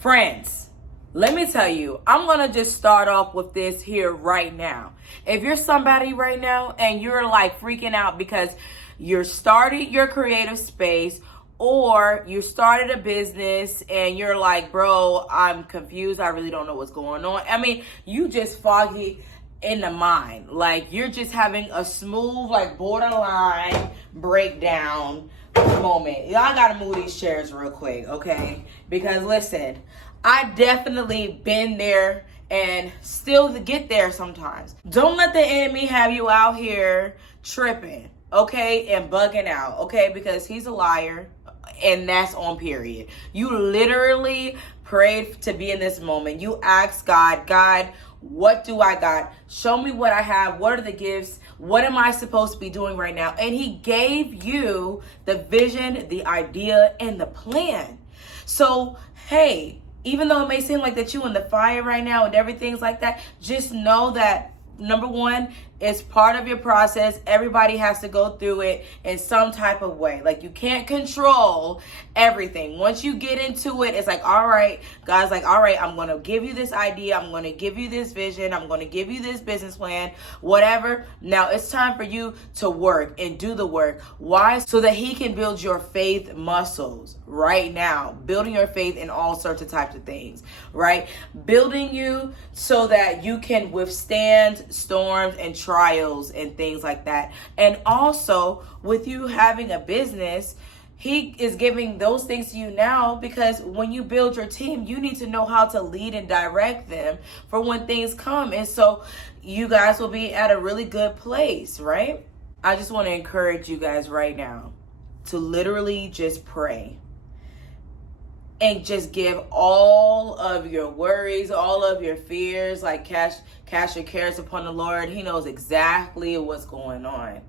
Friends, let me tell you, I'm going to just start off with this here right now. If you're somebody right now and you're like freaking out because you're starting your creative space or you started a business and you're like, bro, I'm confused. I really don't know what's going on. I mean, you just foggy in the mind. Like you're just having a smooth, like borderline breakdown moment. Y'all gotta move these chairs real quick, okay? Because listen, I definitely been there and still get there sometimes. Don't let the enemy have you out here tripping, okay, and bugging out, okay? Because he's a liar, and that's on period. You literally prayed to be in this moment. You asked God, what do I got? Show me what I have. What are the gifts? What am I supposed to be doing right now? And he gave you the vision, the idea, and the plan. So, hey, even though it may seem like that you in the fire right now and everything's like that, just know that number one, it's part of your process. Everybody has to go through it in some type of way. Like you can't control everything. Once you get into it, it's like, all right, God's like, all right, I'm going to give you this idea. I'm going to give you this vision. I'm going to give you this business plan, whatever. Now it's time for you to work and do the work. Why? So that he can build your faith muscles right now, building your faith in all sorts of types of things, right? Building you so that you can withstand storms and trials and things like that. And also with you having a business, he is giving those things to you now because when you build your team, you need to know how to lead and direct them for when things come. And so you guys will be at a really good place, right? I just want to encourage you guys right now to literally just pray and just give all of your worries, all of your fears, like cast your cares upon the Lord. He knows exactly what's going on.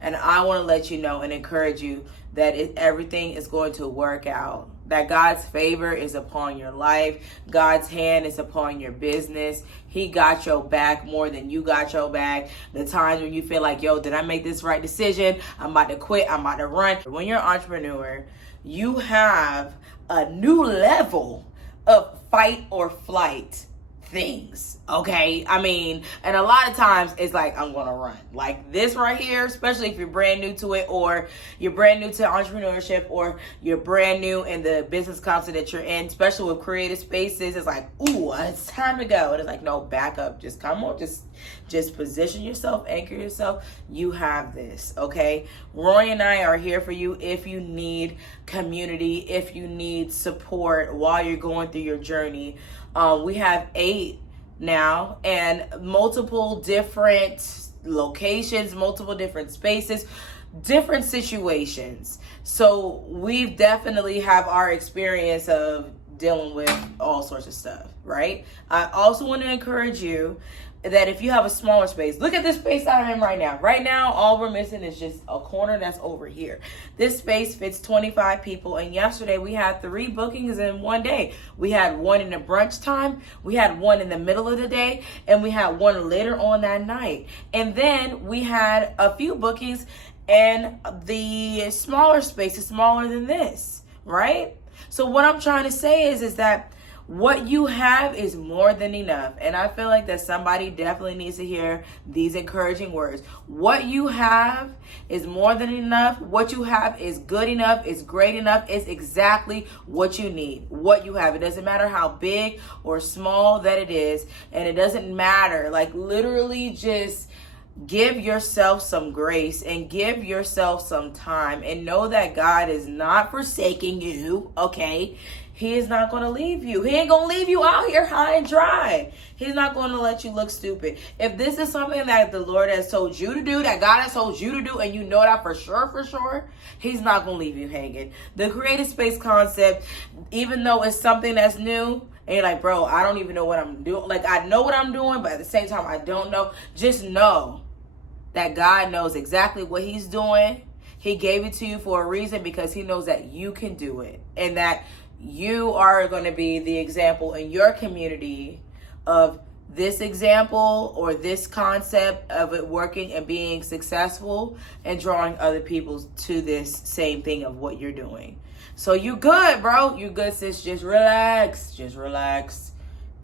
And I want to let you know and encourage you that everything is going to work out. That God's favor is upon your life. God's hand is upon your business. He got your back more than you got your back. The times when you feel like, yo, did I make this right decision? I'm about to quit. I'm about to run. When you're an entrepreneur, you have a new level of fight or flight things, okay? I mean, and a lot of times it's like, I'm gonna run. Like this right here, especially if you're brand new to it, or you're brand new to entrepreneurship, or you're brand new in the business concept that you're in, especially with creative spaces, it's like, ooh, it's time to go. And it's like, no, back up, just come on, just position yourself, anchor yourself. You have this, okay? Roy and I are here for you if you need community, if you need support while you're going through your journey. We have 8 now and multiple different locations, multiple different spaces, different situations. So we definitely have our experience of dealing with all sorts of stuff, right? I also want to encourage you that if you have a smaller space, look at this space that I'm in right now. Right now, all we're missing is just a corner that's over here. This space fits 25 people. And yesterday we had 3 bookings in one day. We had one in the brunch time. We had one in the middle of the day. And we had one later on that night. And then we had a few bookings in the smaller space, is smaller than this, right? So what I'm trying to say is that what you have is more than enough. And I feel like that somebody definitely needs to hear these encouraging words. What you have is more than enough. What you have is good enough. It's great enough. It's exactly what you need. What you have. It doesn't matter how big or small that it is. And it doesn't matter. Like literally just give yourself some grace and give yourself some time and know that God is not forsaking you, okay? He is not going to leave you. He ain't going to leave you out here high and dry. He's not going to let you look stupid. If this is something that the Lord has told you to do, that God has told you to do, and you know that for sure, he's not going to leave you hanging. The creative space concept, even though it's something that's new, and you're like, bro, I don't even know what I'm doing. Like, I know what I'm doing, but at the same time, I don't know. Just know that God knows exactly what he's doing. He gave it to you for a reason because he knows that you can do it. And that you are going to be the example in your community of this example or this concept of it working and being successful and drawing other people to this same thing of what you're doing. So you good, bro. You good, sis. Just relax. Just relax.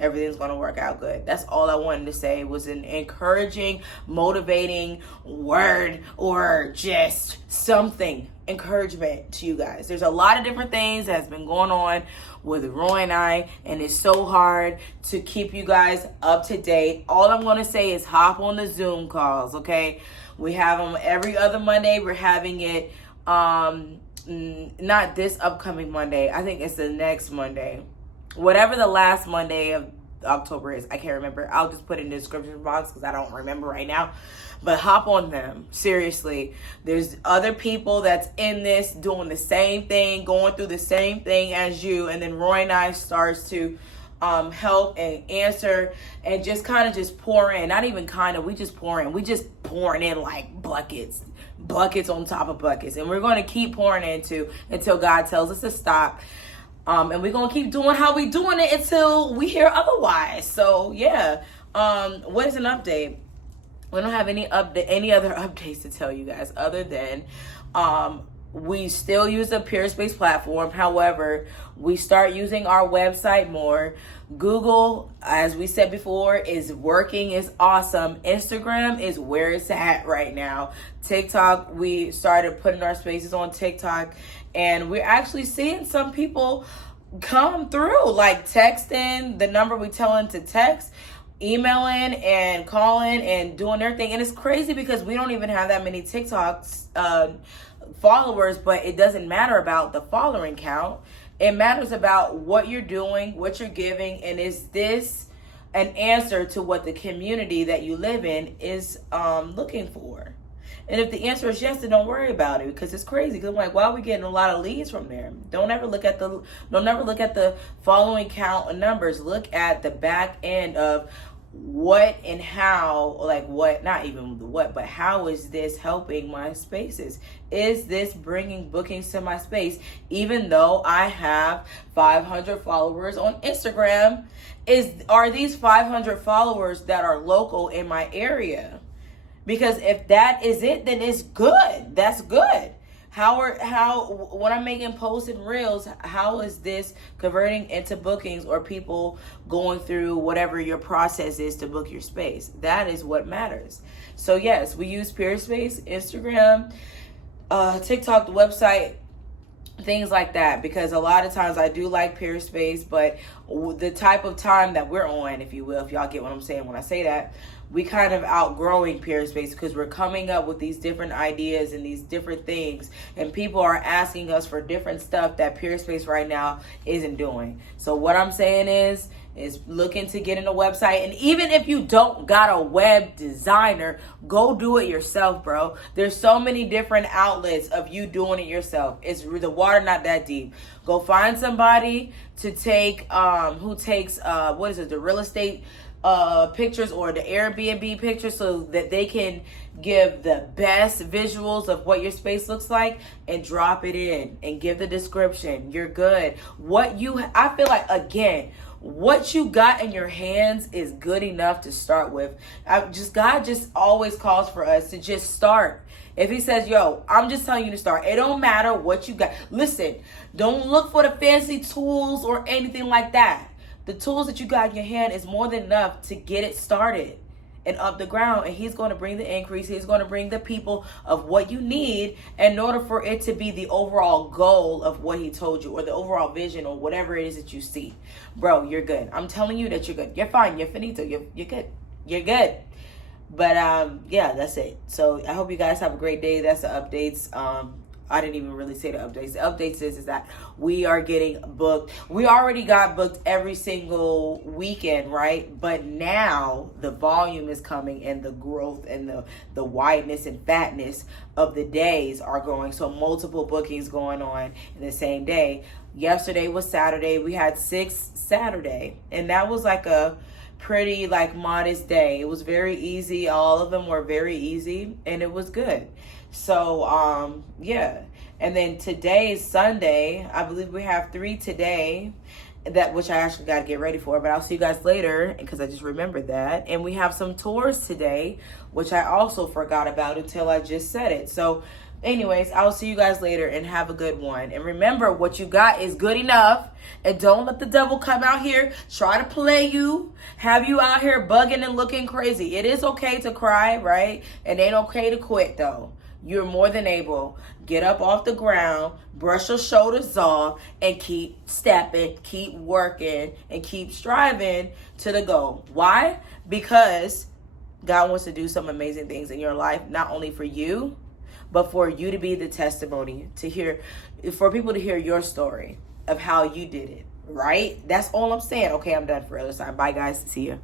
Everything's going to work out good. That's all I wanted to say, was an encouraging, motivating word, or just something, encouragement to you guys. There's a lot of different things that's been going on with Roy and I, and it's so hard to keep you guys up to date. All I'm going to say is hop on the Zoom calls, okay? We have them every other Monday. We're having it not this upcoming Monday. I think it's the next Monday. Whatever the last Monday of October is, I can't remember. I'll just put it in the description box because I don't remember right now. But hop on them. Seriously. There's other people that's in this doing the same thing, going through the same thing as you. And then Roy and I starts to help and answer and just kind of just pour in. Not even kind of, we just pour in. We just pouring in like buckets on top of buckets. And we're going to keep pouring into until God tells us to stop. And we're going to keep doing how we doing it until we hear otherwise. So, yeah. What is an update? We don't have any other updates to tell you guys other than we still use the Peerspace platform. However, we start using our website more. Google, as we said before, is working, is awesome. Instagram is where it's at right now. TikTok, we started putting our spaces on TikTok, and we're actually seeing some people come through, like texting the number we tell them to text, emailing and calling and doing their thing. And it's crazy because we don't even have that many TikToks followers, but it doesn't matter about the following count. It matters about what you're doing, what you're giving, and is this an answer to what the community that you live in is looking for? And if the answer is yes, then don't worry about it, because it's crazy. Because I'm like, why are we getting a lot of leads from there? Don't ever look at the following count of numbers. Look at the back end of what and how, like what, not even the what, but how is this helping my spaces? Is this bringing bookings to my space? Even though I have 500 followers on Instagram, are these 500 followers that are local in my area? Because if that is it, then it's good. That's good. When I'm making posts and reels, how is this converting into bookings or people going through whatever your process is to book your space? That is what matters. So yes, we use Peerspace, Instagram, TikTok, the website, things like that, because a lot of times I do like Peerspace, but the type of time that we're on, if you will, if y'all get what I'm saying when I say that, we kind of outgrowing Peerspace because we're coming up with these different ideas and these different things, and people are asking us for different stuff that Peerspace right now isn't doing. So what I'm saying is looking to get in a website. And even if you don't got a web designer, go do it yourself, bro. There's so many different outlets of you doing it yourself. It's the water not that deep. Go find somebody to take who takes the real estate pictures or the Airbnb pictures, so that they can give the best visuals of what your space looks like, and drop it in and give the description. You're good. I feel like, again, what you got in your hands is good enough to start with. God just always calls for us to just start. If he says, yo, I'm just telling you to start. It don't matter what you got. Listen, don't look for the fancy tools or anything like that. The tools that you got in your hand is more than enough to get it started and up the ground. And he's going to bring the increase. He's going to bring the people of what you need in order for it to be the overall goal of what he told you, or the overall vision, or whatever it is that you see. Bro, you're good. I'm telling you that you're good. You're fine. You're finito. You're good. You're good. But yeah, that's it. So I hope you guys have a great day. That's the updates. I didn't even really say the updates. The updates is that we are getting booked. We already got booked every single weekend, right? But now the volume is coming, and the growth and the wideness and fatness of the days are going. So multiple bookings going on in the same day. Yesterday was Saturday. We had 6 Saturday, and that was like a pretty modest day. It was very easy. All of them were very easy, and it was good. So yeah. And then today is Sunday. I believe we have 3 today, which I actually got to get ready for, but I'll see you guys later because I just remembered that. And we have some tours today, which I also forgot about until I just said it. So Anyways, I will see you guys later and have a good one. And remember, what you got is good enough. And don't let the devil come out here, try to play you, have you out here bugging and looking crazy. It is okay to cry, right? It ain't okay to quit, though. You're more than able. Get up off the ground, brush your shoulders off, and keep stepping, keep working, and keep striving to the goal. Why? Because God wants to do some amazing things in your life, not only for you, but for you to be the testimony, to hear, for people to hear your story of how you did it, right? That's all I'm saying. Okay, I'm done for real this time. Bye, guys. See ya.